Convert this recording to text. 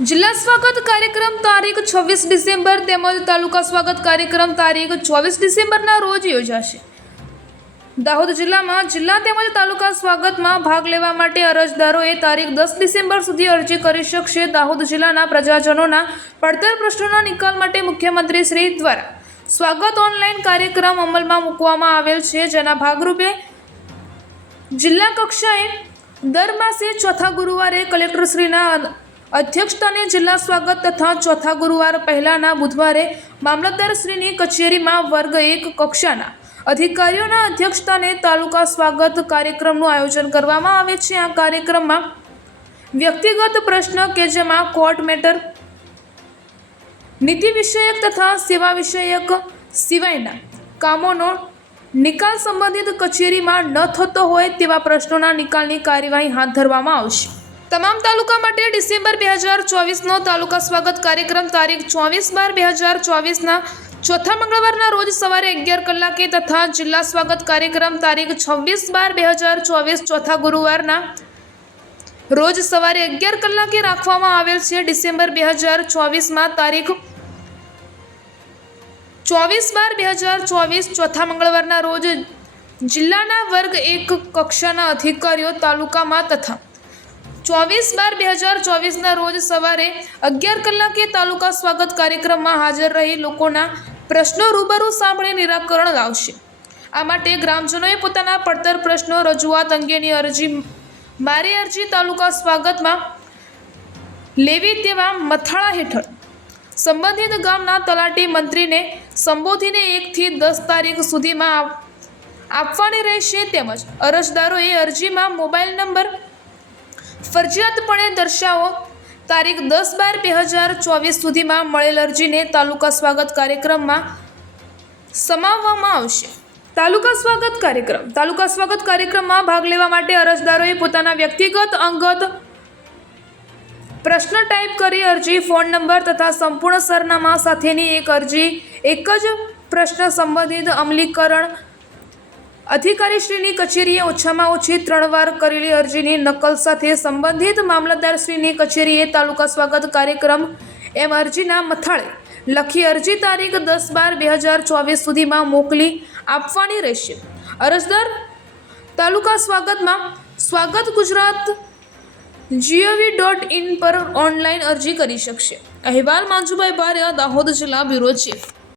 જિલ્લા સ્વાગત કાર્યક્રમ તારીખ 26 ડિસેમ્બર તેમજ તાલુકા સ્વાગત કાર્યક્રમ તારીખ 24 ડિસેમ્બરના રોજ યોજાશે। દાહોદ જિલ્લામાં જિલ્લા તેમજ તાલુકા સ્વાગતમાં ભાગ લેવા માટે અરજદારોએ તારીખ 10 ડિસેમ્બર સુધી અરજી કરી શકશે। દાહોદ જિલ્લાના પ્રજાજનોના પડતર પ્રશ્નોના નિકાલ માટે મુખ્યમંત્રી શ્રી દ્વારા સ્વાગત ઓનલાઈન કાર્યક્રમ અમલમાં મૂકવામાં આવેલ છે, જેના ભાગરૂપે જિલ્લા કક્ષાએ દર માસે ચોથા ગુરુવારે કલેક્ટરશ્રીના અધ્યક્ષસ્થાને જિલ્લા સ્વાગત તથા ચોથા ગુરુવાર પહેલાના બુધવારે મામલતદારશ્રીની કચેરીમાં વર્ગ 1 કક્ષાના અધિકારીઓના અધ્યક્ષસ્થાને તાલુકા સ્વાગત કાર્યક્રમનું આયોજન કરવામાં આવે છે। આ કાર્યક્રમમાં વ્યક્તિગત પ્રશ્ન કે જેમાં કોર્ટ મેટર, નીતિ વિષયક તથા સેવા વિષયક સિવાયના કામોનો નિકાલ સંબંધિત કચેરીમાં ન થતો હોય તેવા પ્રશ્નોના નિકાલની કાર્યવાહી હાથ ધરવામાં આવશે। તમામ તાલુકા માટે ડિસેમ્બર 2024નો તાલુકા સ્વાગત કાર્યક્રમ તારીખ 24/12/2024ના ચોથા મંગળવારના રોજ સવારે 11 કલાકે તથા જિલ્લા સ્વાગત કાર્યક્રમ તારીખ 26/12/2024 ચોથા ગુરુવારના રોજ સવારે 11 કલાકે રાખવામાં આવેલ છે। ડિસેમ્બર 2024માં તારીખ 24/12/2024 ચોથા મંગળવારના રોજ જિલ્લાના વર્ગ 1 કક્ષાના અધિકારીઓ તાલુકામાં તથા 24/12/2024ના રોજ સવારે 11 કલાકે તાલુકા સ્વાગત કાર્યક્રમમાં હાજર રહી લોકોના પ્રશ્નો રૂબરૂ સાંભળી નિરાકરણ લાવશે। આ માટે ગ્રામજનોએ પોતાના પડતર પ્રશ્નો રજૂઆત અંગેની અરજી મારી અરજી તાલુકા સ્વાગતમાં લેવી તેવા મથાળા હેઠળ સંબંધિત ગામના તલાટી મંત્રીને સંબોધીને 1 થી 10 તારીખ સુધીમાં આપવાની રહેશે। તેમજ અરજદારોએ અરજીમાં મોબાઈલ નંબર ફરજિયાતપણે દર્શાવો। તારીખ 10/12/2024 સુધીમાં મળેલ અરજીને તાલુકા સ્વાગત કાર્યક્રમમાં સમાવવામાં આવશે। તાલુકા સ્વાગત કાર્યક્રમમાં ભાગ લેવા માટે અરજદારોએ પોતાના વ્યક્તિગત અંગત પ્રશ્ન ટાઈપ કરી અરજી, ફોન નંબર તથા સંપૂર્ણ સરનામા સાથેની એક અરજી, એક જ પ્રશ્ન સંબંધિત અમલીકરણ અધિકારીશ્રીની કચેરીએ ઓછામાં ઓછી 3 વાર કરેલી અરજીની નકલ સાથે સંબંધિત મામલતદારશ્રીની કચેરીએ તાલુકા સ્વાગત કાર્યક્રમ એમ અરજીના મથાળે લખી અરજી તારીખ 10/12/2024 સુધીમાં મોકલી આપવાની રહેશે। અરજદાર તાલુકા સ્વાગતમાં સ્વાગત ગુજરાત.gov.in પર ઓનલાઈન અરજી કરી શકશે। અહેવાલ માંજુભાઈ બારિયા, દાહોદ જિલ્લા બ્યુરો ચીફ।